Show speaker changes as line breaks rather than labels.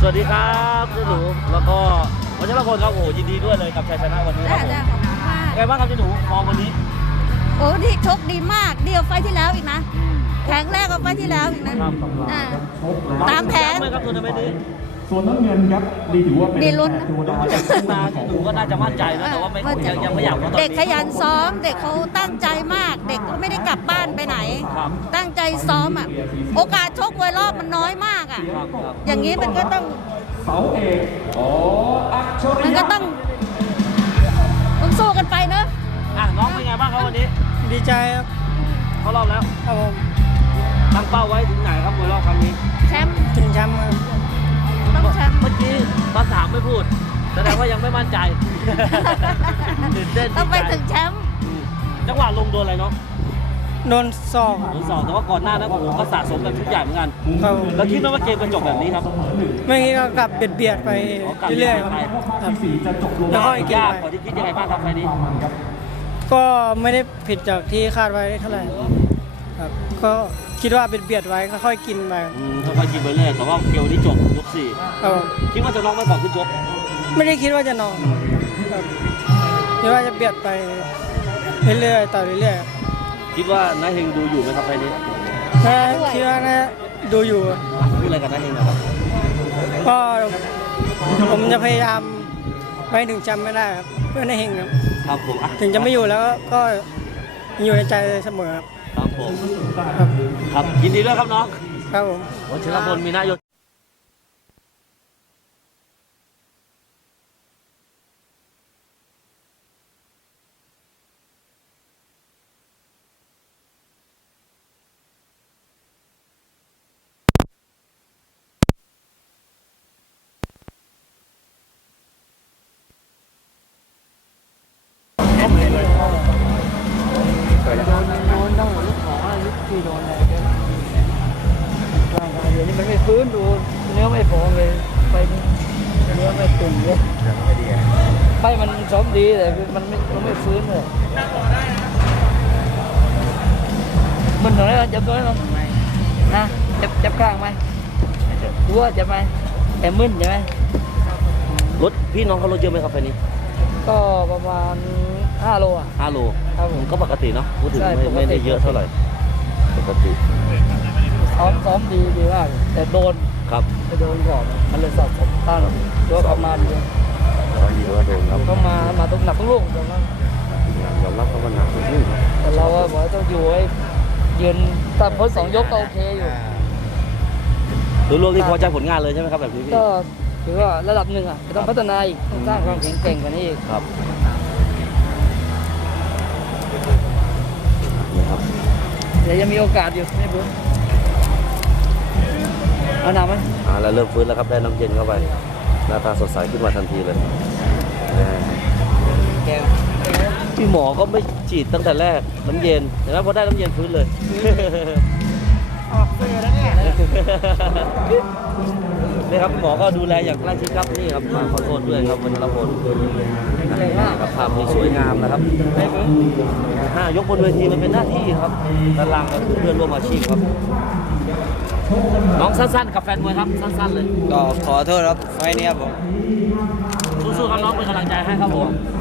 สวัสดีครับเจ้าหนูแล้วก็วัชรพลครับโอ้ยินดีด้วยเลยกับชัยชนะวันนี้ครับผม
ขอบคุณมาก
ไงบ้างครับเจ้าหนูฟอร์มวันนี้
โอ้ดีชกดีมากเดียวไฟที่แล้วอีกนะแข็งแรกกว่าไฟที่แล้วอีกนะตามแผน
ไหมครับตัวนี้ไม่ดี
ส่วนน้ำเงินครับดีถือว่าเป็น
มีลุ้น
มาหนูก็น่าจะมั่นใจนะแต่ว่าไม่ยังไม่อยากว่าตอนนี้
เด็กขยันซ้อม เด็กเขาตั้งใจมาก เด็กก็ไม่ได้กลับบ้านไปไหน
ครับ
ตั้งใจซ้อมอ่ะโอกาสชกมวยรอบมันน้อยมากอ่ะ
ครับครับ
อย่างนี้มันก็ต้อง
เสาเอกอัจฉริ
มัน
ยะ
ก็ต้องสู้กันไปเนอะ
อ่ะน้องเป็นไงบ้างครับวันนี้
ดีใจครับ
เข้ารอบแล้ว
ครับผม
ตั้งเป้าไว้ถึงไหนครับมวยรอบครั้งนี้
แชมป์
ถึงแชมป์ครับ
ต้องแชมป์
เมื่อกี้ตอนถามไม่พูดแสดงว่ายังไม่มั่นใจ ตื่นเต้น
ต้องไป
ดีใจ
ถึงแชมป์
จังหวะลงโดนอะไรเนาะ
โดนศอก
โดนสองแต่ว่าก่อนหน้านั้นผมก็สะสมแบบชุดใหญ่เหมือนกัน
ครับผม
แล้วคิดไหมว่าเกมจะจบแบบนี้ครับ
ไม่งี้ก็กลับเบียดไปเรื่อยๆครับ
ที่สี่จะจบลง
แล้วก็อีก
ยากกว่าที่คิดยังไงบ้างครับไฟล์นี้
ก็ไม่ได้ผิดจากที่คาดไว้เท่าไหร่ครับก็คิดว่าเบียดไว้ค่อยๆกินไป
ค่อยๆกินไปเรื่อยแต่ว่าเกมนี้จบยกสี่
ครับผม
คิดว่าจะน็อกไหม่ก่อนขึ้นชก
ไม่ได้คิดว่าจะนอนครับคิดว่าจะเบียดไปเรื่อยๆต่อเรื่อยๆครับ
คิดว่านายเฮงดูอยู่ไหมครับไฟล์นี้
ถ้าคิดว่าน่าดูอยู่
พูดอะไรกับนายเฮงนะครับ
ก็ผมจะพยายามไปถึงแชมป์ไม่ได้ครับเพื่อให้เฮงครับ
ครับผมอ่ะ
ถึงจะไม่อยู่แล้วก็อยู่ในใจเสมอครับ
ครับผม
ครับ
ครับยินดีด้วยครับน้อง
ครับผม
วัชรพลมีนายศ
เดี๋ยวนี้มันไม่ฟื้นดูเนื้อไม่พอเลยไปเนื้อไม่ตึงเลยไม่มันซ้อมดีแต่คือมันไม่ฟื้นเลยมันหน่อยนะจับตัวนั้นนะจับข้างไหมตัวจับไหมแต่มึนใช่ไหม
รถพี่น้องเขารถเยอะไหมครับไฟล์นี้
ก็ประมาณ5 โลอ่ะ
5 โล
ครับผม
ก็ปกติเนาะพูดถึง
ใช่
ไม่ได้เยอะเท่าไหร่ปกติ
ซ้อมดีมากแต่โดน
ครับ
ไปโดนก่อนมันเลยสะสมตั้งตัวเขามาดี
ดีว่าโดนครับ
เขามาตรงหนักทุกลูกตรงนั้น
ยอมรับเขาว่าหนักจริง
แต่เราอะบอกว่าต้องอยู่ให้ยืนถ้าพ้น2 ยกก็โอเคอยู่
โดยรวมที่พอใจผลงานเลยใช่ไหมครับแบบนี้พี่
ก็ถือว่าระดับหนึ่งอ่ะจะต้องพัฒนาอีกต้องสร้างความแข็งแกร่งกว่านี้อีก
ครับนี่ครับ
เดี๋ยวยังมีโอกาสอยู่ไม่พ้นเอาหนักไหม
แล้วเริ่มฟื้นแล้วครับได้น้ำเย็นเข้าไปหน้าตาสดใสขึ้นมาทันทีเลยพี่หมอก็ไม่ฉีดตั้งแต่แรกน้ำเย็นเห็นไหมพอได้น้ำเย็นฟื้นเลย
ออกเสื้อแล้วเนี่ย
นี่ครับหมอก็ดูแลอย่างใกล้ชิดครับนี่ครับมาขอโทษด้วยครับวัชรพลนะครับภาพนี้สวยงามนะครับยกบนเวทีมันเป็นหน้าที่ครับด้านล่างก็คือเพื่อนร่วมอาชีพครับน้องสั้นๆกับแฟนมวยครับสั้นๆเลย
ก็ขอโทษครับไฟล์นี้ครับผม
สู้ๆครับน้องเป็นกำลังใจให้ครับผม